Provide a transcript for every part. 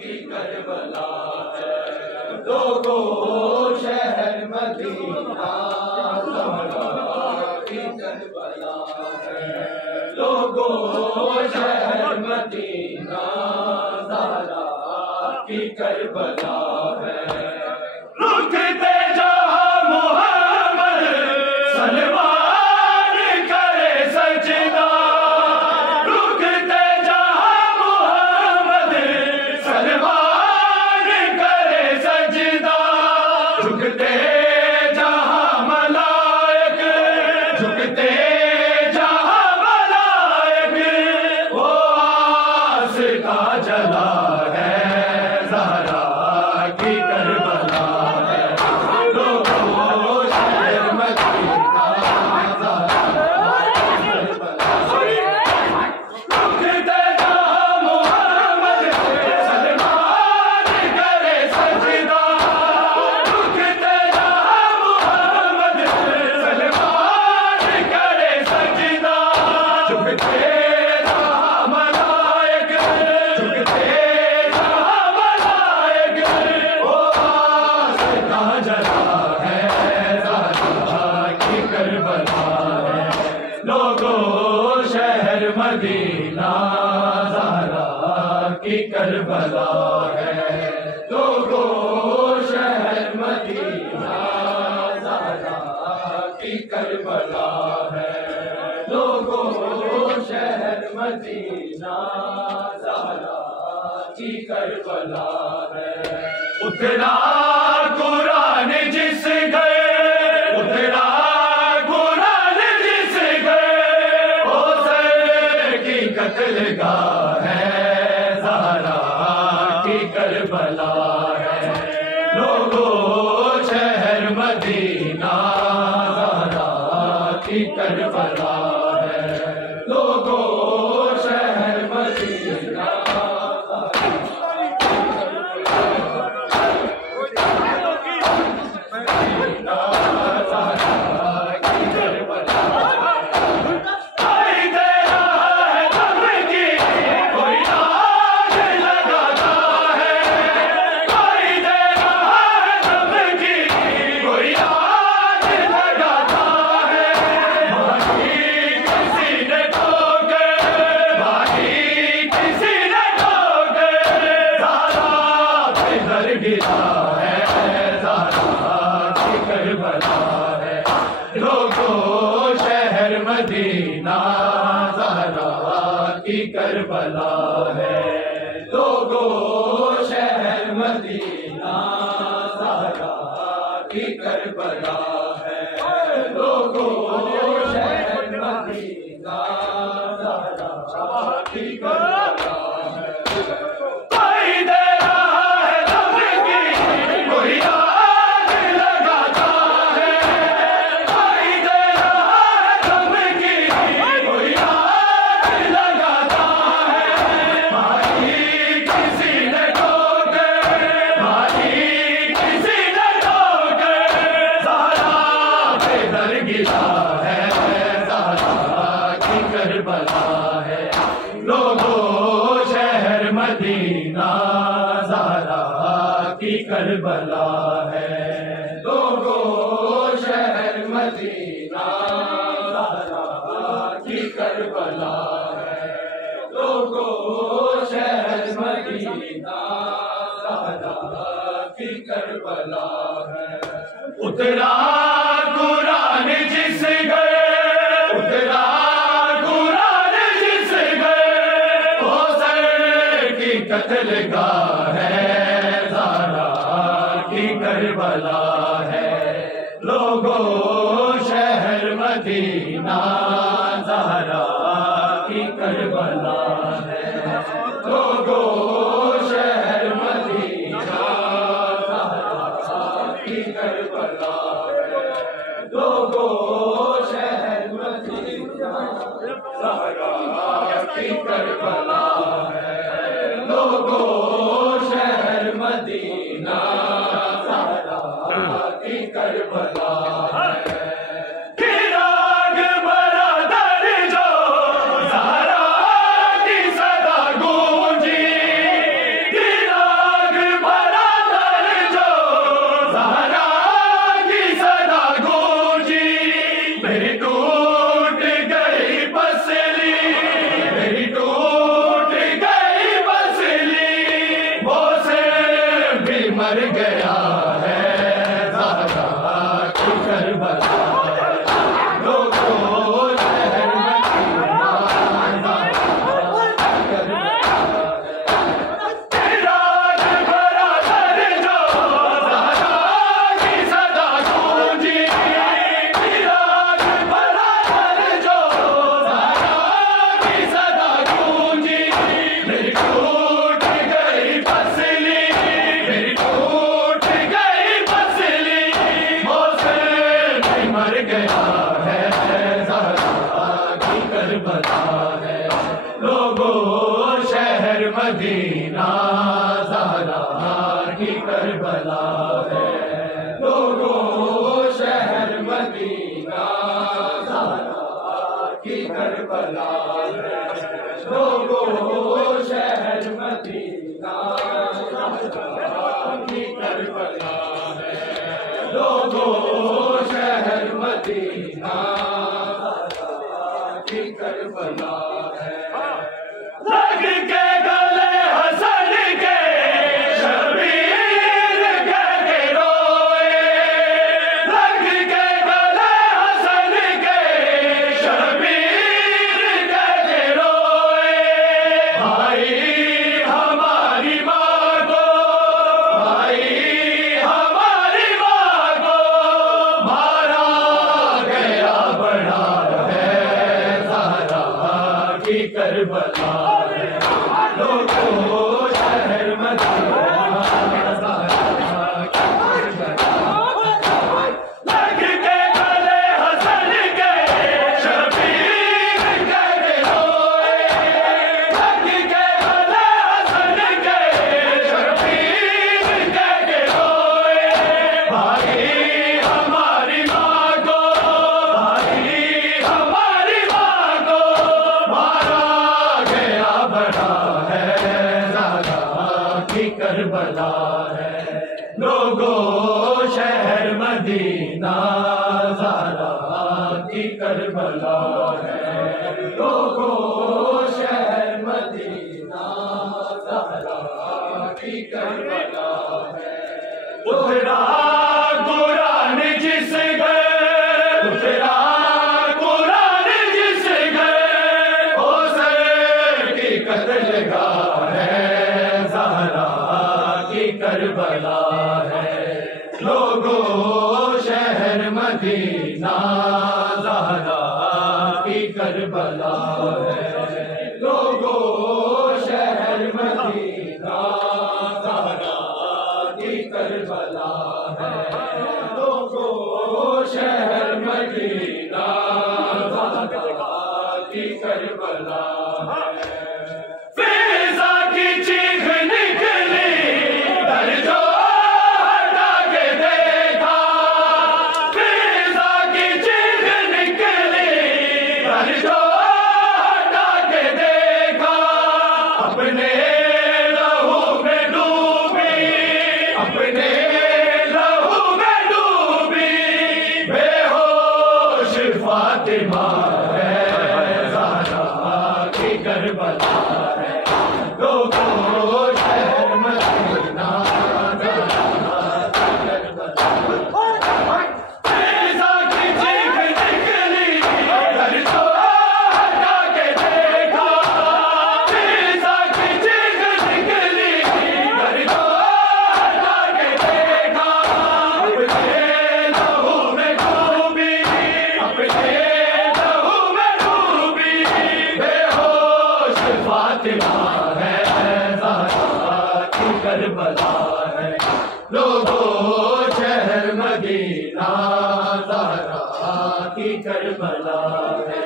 की करबला है। लोगों शहर मदीना ज़हरा की करबला है। लोगों शहर मदीना ज़हरा की करबला है। रुकते जहाँ मोहम्मद सलमान करे सजदा। रुकते जहाँ मोहम्मद सलमान करे सजदा। झुकते जहाँ मलाइक, झुकते जहाँ मलाइक, वो आस्था जला है ज़हरा की करबला है। लोगों शहर मदीना ज़हरा की करबला है। रुकते जहाँ मोहम्मद सलमान करे सजदा। रुकते जहाँ मोहम्मद सलमान करे सजदा। झुकते जहाँ मलाइक, झुकते जहाँ मलाइक, वो आस्था जला है ज़हरा की करबला है। लोगों शहर मदीना ज़हरा की करबला है। लोगों शहर मदीना ज़हरा की करबला है। लोगों शहर मदीना ज़हरा की करबला है। उतरा कुरान जिस घर, उतरा कुरान जिस घर, ओ सर की कत्लगाह है ज़हरा की करबला है। लोगों शहर मदीना ज़हरा की करबला है। लोगों शहर मदीना गिरा है ज़हरा की करबला है। लोगों शहर मदीना ज़हरा की करबला है। लोगों शहर मदीना ज़हरा की करबला है। लोगों शहर मदीना ज़हरा की करबला है। कोई दे रहा है दम की, कोई आग लगाता है। कोई दे रहा है दम की, कोई आग लगाता है। भाई किसी ने ठोके, भाई किसी ने ठोके, ज़हरा पे दर गिरा है ज़हरा की करबला है। लोगों शहर मदीना ज़हरा की करबला है। लोगों शहर मदीना ज़हरा की करबला है। लोगों शहर मदीना ज़हरा की करबला है। उतरा कुरान जिस घर, उतरा कुरान जिस घर, वो सर की कत्लगाह है ज़हरा की करबला है। लोगों शहर मदीना ज़हरा की करबला है। लोगों शहर मदीना ज़हरा की करबला है। लोगों शहर मदीना ज़हरा की करबला है। लोगों मदीना ज़हरा की करबला है। लोगों शहर मदीना ज़हरा की करबला है। लोगों शहर मदीना ज़हरा की करबला है। लोगों शहर मदीना ज़हरा की करबला है। लग के गले हसन के शबीर के रोए। लग के गले हसन के शबीर के रोए। भाई हमारी माँ को, भाई हमारी माँ को मारा गया बड़ा है ज़हरा की करबला। लोगों शहर मदीना ज़हरा की करबला। लग के गले हसन के शबीर के रोए। लग के गले हसन के शबीर के रोए। भाई हमारी माँ को, भाई हमारी माँ को मारा गया बड़ा की करबला है। लोगों शहर मदीना ज़हरा की करबला है। लोगों शहर मदीना ज़हरा की करबला है। उतरा कुरान जिस घर, उतरा कुरान जिस घर, ओ सर की कत्लगाह है करबला है। लोगों शहर मदीना ज़हरा की करबला है। लोगों शहर मदीना ज़हरा की करबला है। लोगों शहर मदीना ज़हरा की करबला है। फिज़ा की चीख निकली जो हटा के देखा। फिज़ा की चीख निकली जो हटा के देखा। अपने लहू में डूबी, अपने लहू में डूबी बेहोश फातिमा है ज़हरा की करबला है। लोगों शहर मदीना करबला है। लोगों शहर मदीना ज़हरा की करबला है।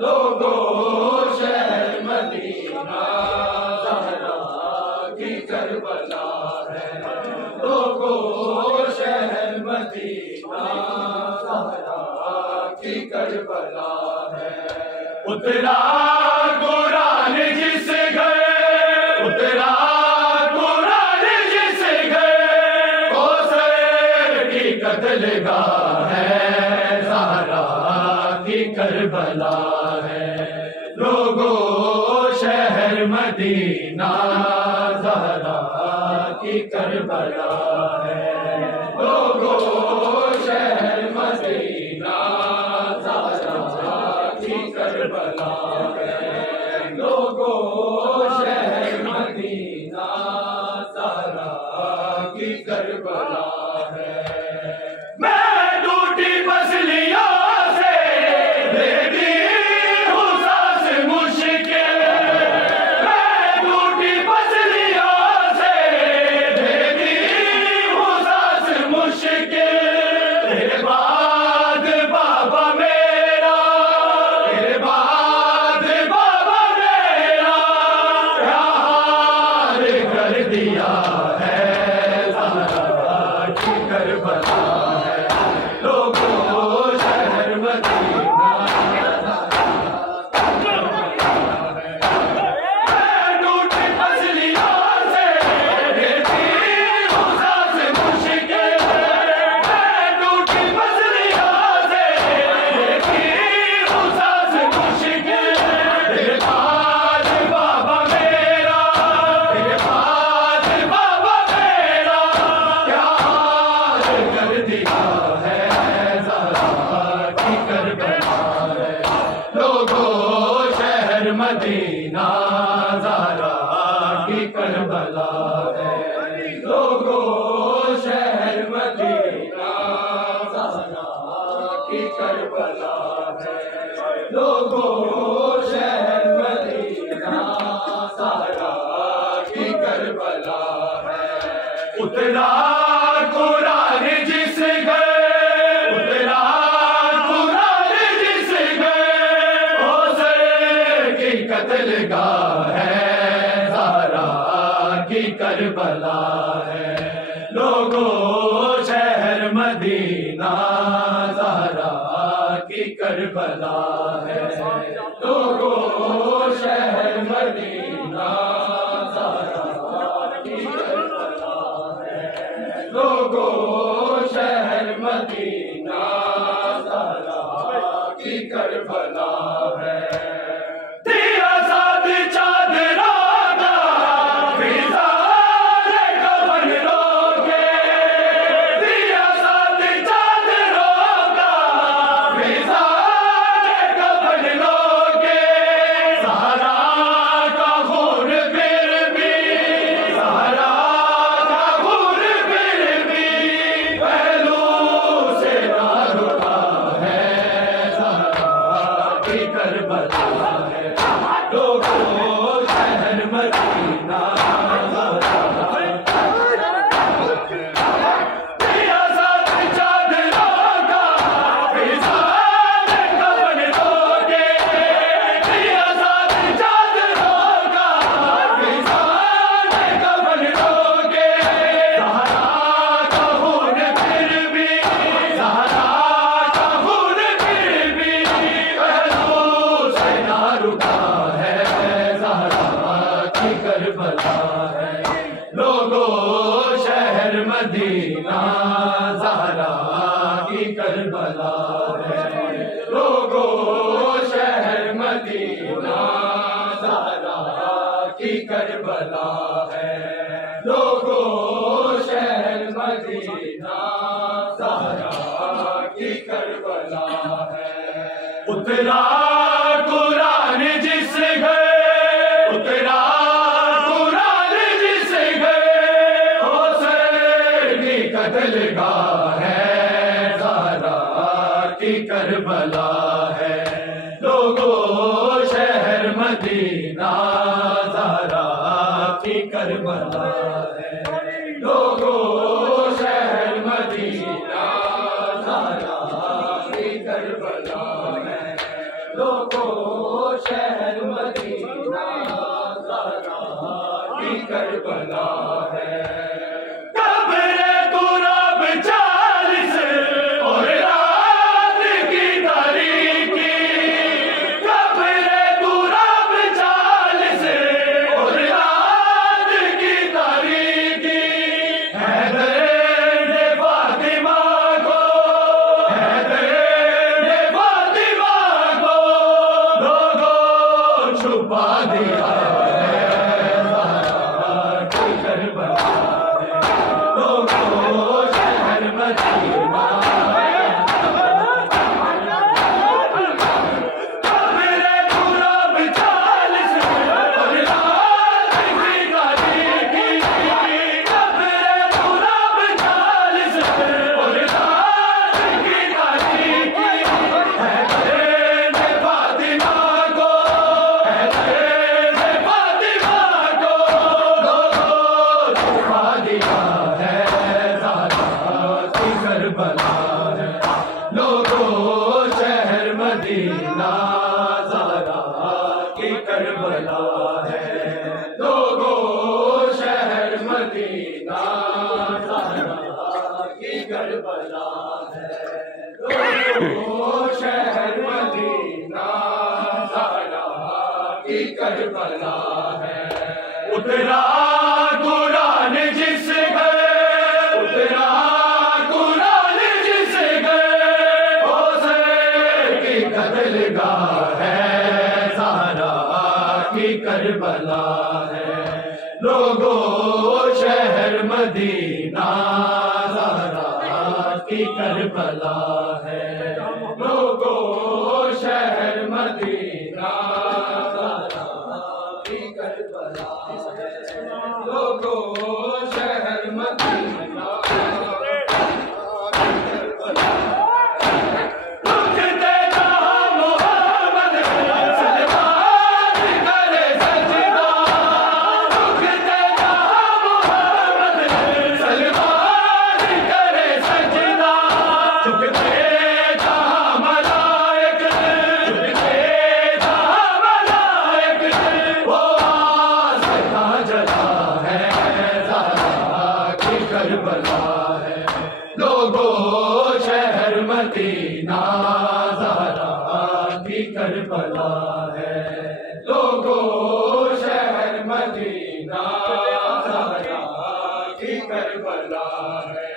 लोगों शहर मदीना ज़हरा की करबला है। लोगों शहर मदीना ज़हरा की करबला है। उतरा कुरान जिस घर, उतरा कत्लगाह है ज़हरा की करबला है। लोगों शहर मदीना ज़हरा की करबला है। लोगों शहर मदीना ज़हरा की करबला है। लोगों शहर मदीना ज़हरा की करबला है। मैं टूटी पसलियों से लेती हूँ सांस मुश्किल। मैं टूटी पसलियों से लेती हूँ सांस मुश्किल। की करबला है। लोगों शहर मदीना ज़हरा की करबला है। लोगों शहर मदीना ज़हरा की करबला है। उतरा कुरान जिस घर, उतरा कुरान जिस घर, होसर की कत्लगाह है, ज़हरा की करबला है। लोगों शहर मदीना ज़हरा की करबला है। लोगों शहर मदीना ज़हरा की करबला है। लोगों शहर मदीना ज़हरा की करबला है। दिया साथ चादरा का फिज़ार कफन रोके, दिया साथ चादरों का फिज़ार कफन रोके, ज़हरा का खून फिर भी, ज़हरा का खून फिर भी पहलू से ना रुका है, ज़हरा की करबला है। लोगों शहर मदीना दिया साथ चादरों का फिज़ार कफन रोके, दिया साथ चादरों का फिज़ार कफन रोके, ज़हरा का खून फिर भी, ज़हरा का खून फिर भी पहलू से ना रुका है, ज़हरा की करबला है। लोगों शहर मदीना ज़हरा की करबला है। लोगों शहर मदीना ज़हरा की करबला है। लोगों शहर मदीना ज़हरा की करबला है। उतरा कुरान जिस घर, उतरा कुरान जिस घर, होसर की कत्लगाह है, ज़हरा की करबला है। लोगों शहर मदीना ज़हरा की करबला है। लोगों शहर मदीना ज़हरा की करबला है। लोगों शहर मदीना ज़हरा की करबला है। कब्र तुराब 40 और रात की तारीकी, कब्र तुराब 40 और रात की तारीकी, हैदर ने फातिमा को, हैदर ने फातिमा को लोगों छुपा दिया है, ज़हरा की करबला है। लोगों शहर मदीना कब्र तुराब 40 और रात की तारीकी, कब्र तुराब 40 और रात की तारीकी, हैदर ने फातिमा को, हैदर ने फातिमा को लोगों छुपा दिया है, ज़हरा की करबला है। लोगों शहर मदीना ज़हरा की करबला है। लोगों शहर मदीना ज़हरा की करबला है। लोगों शहर मदीना ज़हरा की करबला है। उतरा कुरान जिस घर, उतरा कुरान जिस घर, होसर की कत्लगाह है, ज़हरा की करबला है। लोगों शहर मदीना ज़हरा की करबला है। लोगों शहर मदीना ज़हरा की करबला लोगों शहर मदीना लोगों शहर मदीना ज़हरा की करबला है। लोगों शहर मदीना ज़हरा की करबला है।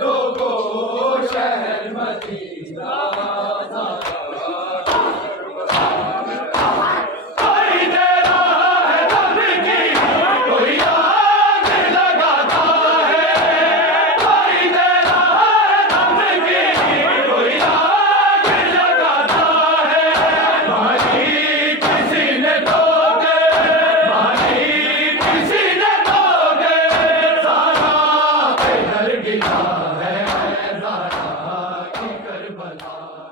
लोगों शहर मदीना है ज़हरा की करबला।